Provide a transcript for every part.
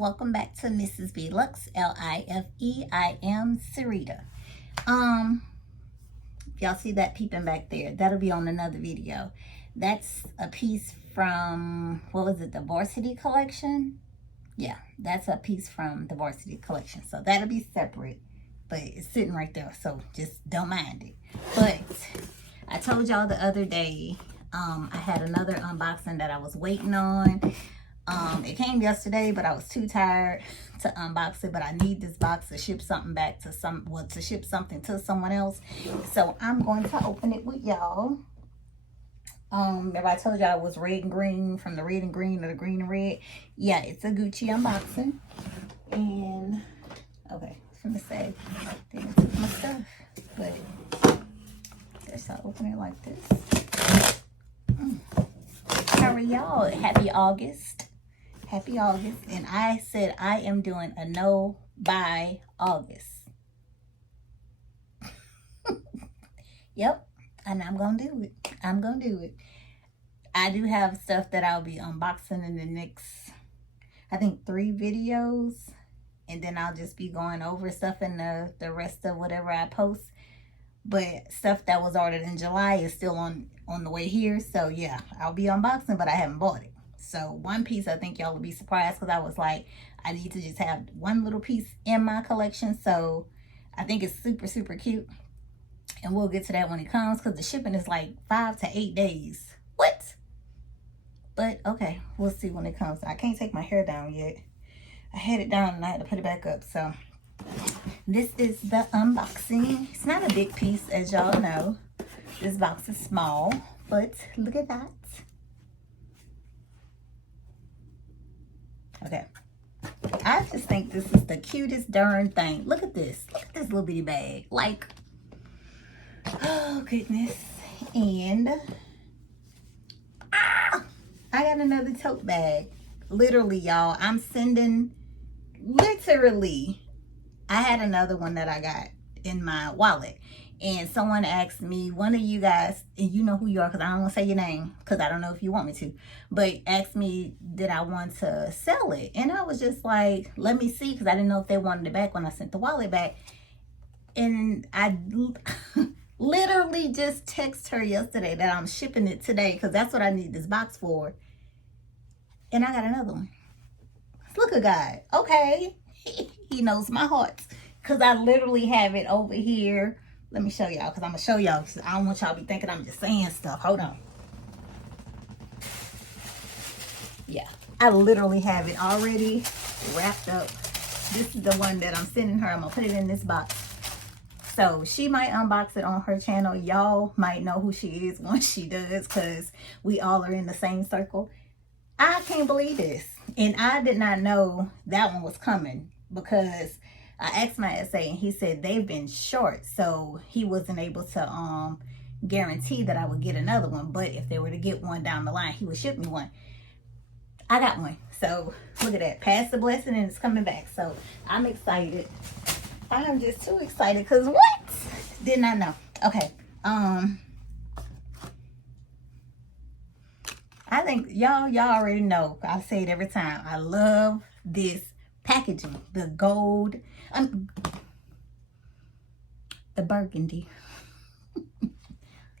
welcome back to Mrs. B Lux, L-I-F-E. I am Sarita. Y'all see that peeping back there? That'll be on another video. That's a piece from, what was it, the Varsity collection? Yeah, that's a piece from the Varsity collection. So that'll be separate, but it's sitting right there, so just don't mind it. But I told y'all the other day, I had another unboxing that I was waiting on. It came yesterday, but I was too tired to unbox it. But I need this box to ship something back to to ship something to someone else. So I'm going to open it with y'all. Remember I told y'all it was red and green, from the red and green to the green and red. Yeah, it's a Gucci unboxing. And okay, I was gonna say they done took my stuff, but guess I'll open it like this. How are y'all? Happy August. Happy August. And I said I am doing a no buy August. Yep. And I'm going to do it. I'm going to do it. I do have stuff that I'll be unboxing in the next, I think, 3 videos. And then I'll just be going over stuff in the rest of whatever I post. But stuff that was ordered in July is still on the way here. So yeah, I'll be unboxing, but I haven't bought it. So one piece, I think y'all will be surprised, because I was like, I need to just have one little piece in my collection. So I think it's super, super cute. And we'll get to that when it comes, because the shipping is like 5 to 8 days. What? But okay, we'll see when it comes. I can't take my hair down yet. I had it down and I had to put it back up. So this is the unboxing. It's not a big piece, as y'all know. This box is small, but look at that. Okay. I just think this is the cutest darn thing. Look at this. Look at this little bitty bag. Like, oh goodness. And I got another tote bag. Literally, y'all, I'm sending, literally, I had another one that I got in my wallet, and someone asked me, one of you guys, and you know who you are, because I don't want to say your name, because I don't know if you want me to, but asked me, did I want to sell it? And I was just like, let me see, because I didn't know if they wanted it back when I sent the wallet back. And I literally just texted her yesterday that I'm shipping it today, because that's what I need this box for. And I got another one. Look at God. Okay. He knows my heart, because I literally have it over here. Let me show y'all, because I'm going to show y'all. I don't want y'all to be thinking I'm just saying stuff. Hold on. Yeah, I literally have it already wrapped up. This is the one that I'm sending her. I'm going to put it in this box. So she might unbox it on her channel. Y'all might know who she is once she does, because we all are in the same circle. I can't believe this. And I did not know that one was coming, because I asked my SA and he said they've been short, so he wasn't able to guarantee that I would get another one. But if they were to get one down the line, he would ship me one. I got one. So look at that. Pass the blessing and it's coming back. So I'm excited. I'm just too excited, because what? Did not know. Okay. I think y'all already know. I say it every time. I love this packaging. The gold, the burgundy.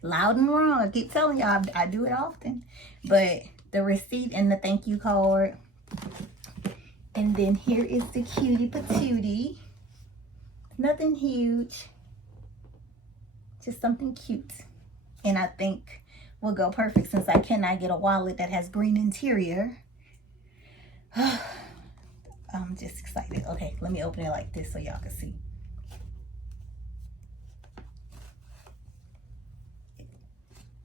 Loud and wrong. I keep telling y'all, I do it often. But the receipt and the thank you card. And then here is the cutie patootie. Nothing huge. Just something cute. And I think will go perfect, since I cannot get a wallet that has green interior. I'm just excited. Okay, let me open it like this so y'all can see.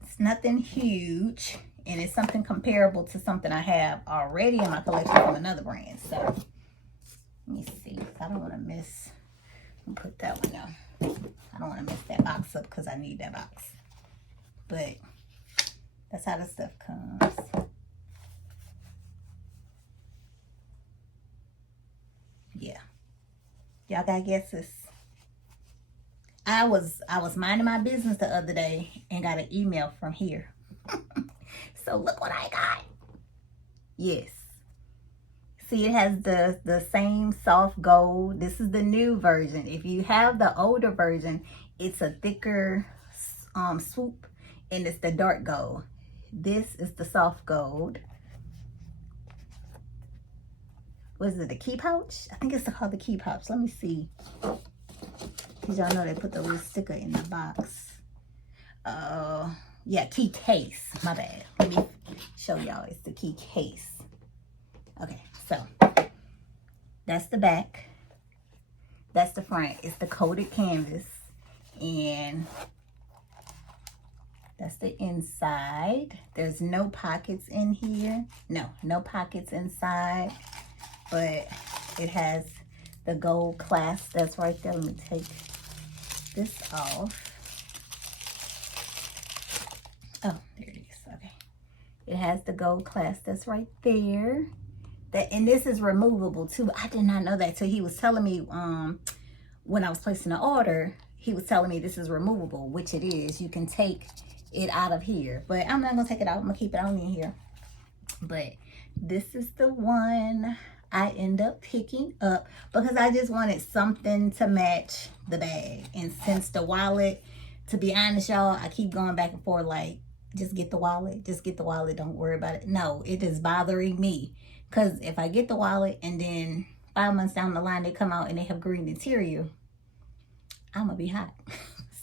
It's nothing huge, and it's something comparable to something I have already in my collection from another brand. So let me see. I don't want to miss. I'll put that one down. I don't want to mess that box up, because I need that box. But that's how the stuff comes. Yeah. Y'all got guesses? I was minding my business the other day and got an email from here. So look what I got. Yes. See, it has the same soft gold. This is the new version. If you have the older version, it's a thicker swoop, and it's the dark gold. This is the soft gold. What is it, the key pouch? I think it's called the key pouch. Let me see. Because y'all know they put the little sticker in the box. Yeah, key case. My bad. Let me show y'all. It's the key case. Okay, so that's the back. That's the front. It's the coated canvas. And that's the inside. There's no pockets in here. No pockets inside. But it has the gold clasp that's right there. Let me take this off. Oh, there it is. Okay. It has the gold clasp that's right there. And this is removable too. I did not know that till he was telling me when I was placing the order. He was telling me this is removable, which it is. You can take it out of here, but I'm not gonna take it out. I'm gonna keep it on in here. But this is the one I end up picking up because I just wanted something to match the bag. And since the wallet, to be honest, y'all, I keep going back and forth like, just get the wallet, don't worry about it. No, it is bothering me because if I get the wallet and then 5 months down the line they come out and they have green interior, I'm gonna be hot.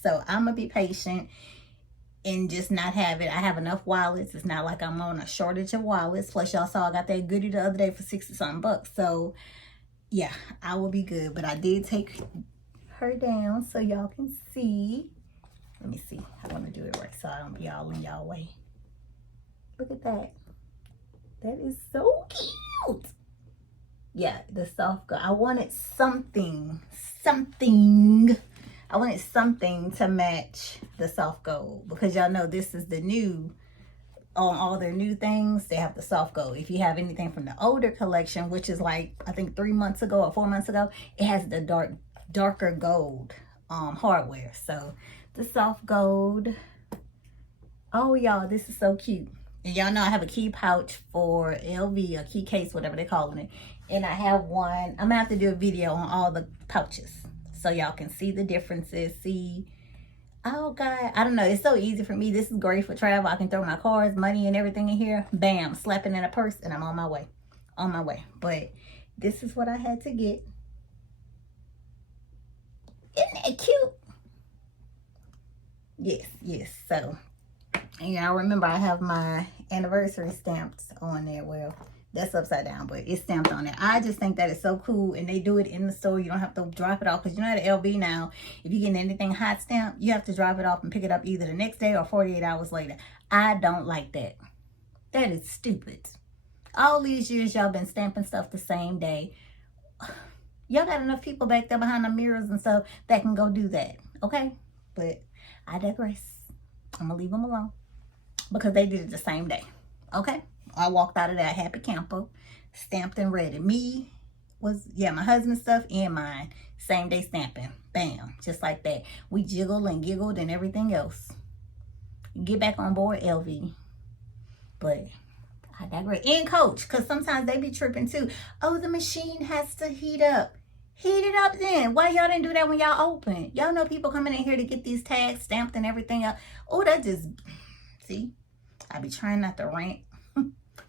So I'm gonna be patient and just not have it. I have enough wallets. It's not like I'm on a shortage of wallets. Plus y'all saw I got that goodie the other day for 60-something bucks. So yeah, I will be good. But I did take her down so y'all can see. Let me see. I want to do it right so I don't be all in y'all way. Look at that. That is so cute. Yeah, the soft gold. I wanted something. I wanted something to match the soft gold because y'all know this is the new, on all their new things, they have the soft gold. If you have anything from the older collection, which is like, I think 3 months ago or 4 months ago, it has the darker gold hardware. So the soft gold. Oh, y'all, this is so cute. And y'all know I have a key pouch for LV, a key case, whatever they're calling it. And I have one, I'm gonna have to do a video on all the pouches so y'all can see the differences. See, oh God, I don't know. It's so easy for me. This is great for travel. I can throw my cards, money, and everything in here. Bam, slapping in a purse, and I'm on my way. But this is what I had to get. Isn't that cute? Yes. So, and y'all remember I have my anniversary stamped on there. Well, that's upside down, but it's stamped on there. I just think that it's so cool, and they do it in the store. You don't have to drop it off because you know at LV now, if you get anything hot stamped, you have to drop it off and pick it up either the next day or 48 hours later. I don't like that. That is stupid. All these years y'all been stamping stuff the same day. Y'all got enough people back there behind the mirrors and stuff that can go do that, okay? But I digress. I'm gonna leave them alone because they did it the same day, okay? I walked out of that happy camper, stamped and ready. My husband's stuff and mine, same day stamping. Bam, just like that. We jiggled and giggled and everything else. Get back on board, LV. But I digress. And Coach, because sometimes they be tripping too. Oh, the machine has to heat up. Heat it up then. Why y'all didn't do that when y'all open? Y'all know people coming in here to get these tags stamped and everything else. Oh, that just, see, I be trying not to rant.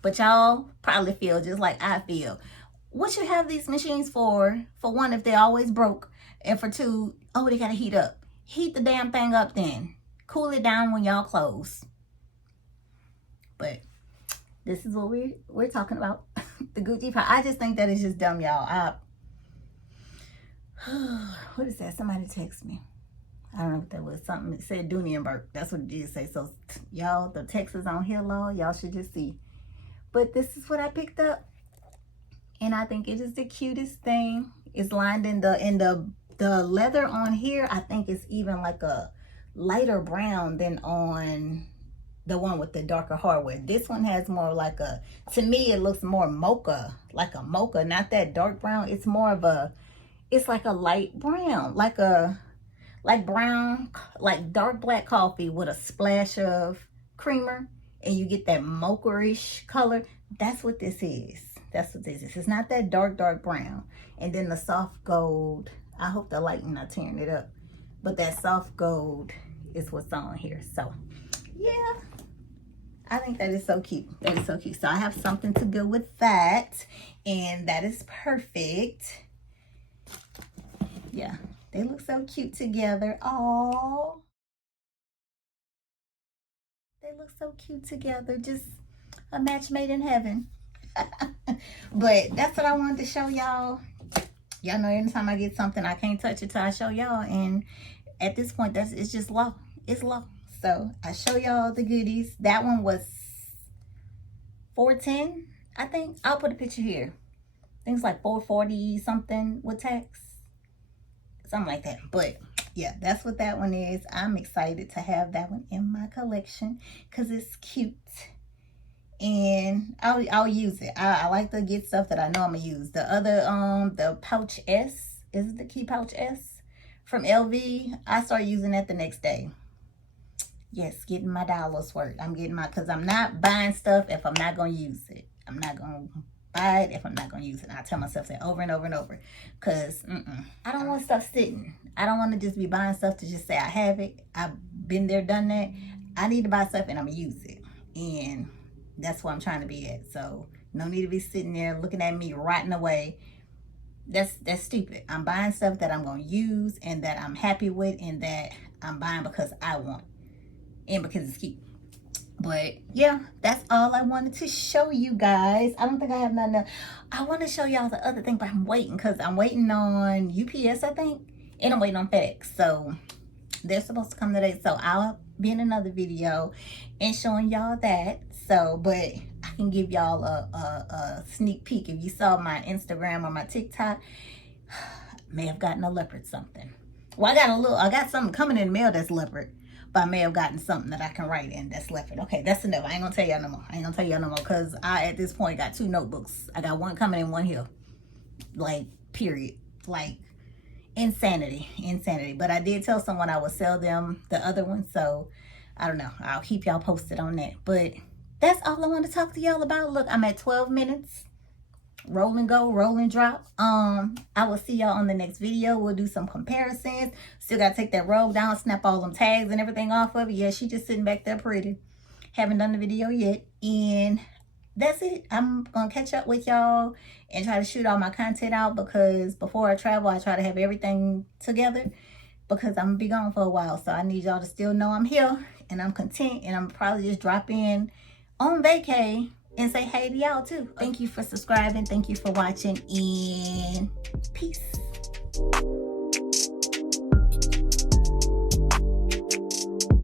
But y'all probably feel just like I feel. What you have these machines for one, if they're always broke, and for two, oh, they gotta heat up. Heat the damn thing up then. Cool it down when y'all close. But this is what we're talking about. The Gucci pie. I just think that it's just dumb, y'all. What is that? Somebody text me. I don't know what that was. Something that said Dunienberg. That's what it did say. So y'all, the text is on here, Lord. Y'all should just see. But this is what I picked up. And I think it is the cutest thing. It's lined in the leather on here. I think it's even like a lighter brown than on the one with the darker hardware. This one has more like a, to me it looks more mocha, like a mocha, not that dark brown. It's more of a, it's like a light brown, like brown, like dark black coffee with a splash of creamer, and you get that mocha-ish color. That's what this is. That's what this is. It's not that dark brown. And then the soft gold, I hope the lighting not tearing it up, but that soft gold is what's on here. So yeah, I think that is so cute. That is so cute. So I have something to go with that, and that is perfect. Yeah, they look so cute together. Oh, they look so cute together. Just a match made in heaven. But that's what I wanted to show y'all. Y'all know anytime I get something, I can't touch it till I show y'all. And at this point, it's just low. It's low. So I show y'all the goodies. That one was $410, I think. I'll put a picture here. Things like $440 something with tax. Something like that. But yeah, that's what that one is. I'm excited to have that one in my collection because it's cute. And I'll use it. I like to get stuff that I know I'm gonna use. The other the pouch S, is it the key pouch S from LV? I started using that the next day. Yes, getting my dollars worth. I'm getting my, because I'm not buying stuff if I'm not gonna use it. I'm not gonna buy it if I'm not gonna use it. And I tell myself that over and over and over, because I don't want stuff sitting. I don't want to just be buying stuff to just say I have it. I've been there, done that. I need to buy stuff and I'm gonna use it, and that's where I'm trying to be at. So no need to be sitting there looking at me rotting away. That's stupid. I'm buying stuff that I'm going to use and that I'm happy with, and that I'm buying because I want and because it's cute. But yeah, that's all I wanted to show you guys. I don't think I have nothing else. I want to show y'all the other thing, but I'm waiting because I'm waiting on UPS, I think, and I'm waiting on FedEx. So they're supposed to come today. So I'll be in another video and showing y'all that. So, but I can give y'all a sneak peek. If you saw my Instagram or my TikTok, may have gotten a leopard something. Well, I got something coming in the mail that's leopard, but I may have gotten something that I can write in that's leopard. Okay, that's enough. I ain't gonna tell y'all no more. I ain't gonna tell y'all no more, because I, at this point, got 2 notebooks. I got one coming in, one here. Like, period. Like, insanity. But I did tell someone I would sell them the other one, so I don't know. I'll keep y'all posted on that. But that's all I want to talk to y'all about. Look, I'm at 12 minutes. Roll and go, roll and drop. I will see y'all on the next video. We'll do some comparisons. Still gotta take that robe down, snap all them tags and everything off of it. Yeah, she just sitting back there pretty. Haven't done the video yet. And that's it. I'm gonna catch up with y'all and try to shoot all my content out, because before I travel, I try to have everything together, because I'm gonna be gone for a while. So I need y'all to still know I'm here and I'm content, and I'm probably just drop in on vacay and say hey to y'all too. Thank you for subscribing. Thank you for watching, and peace.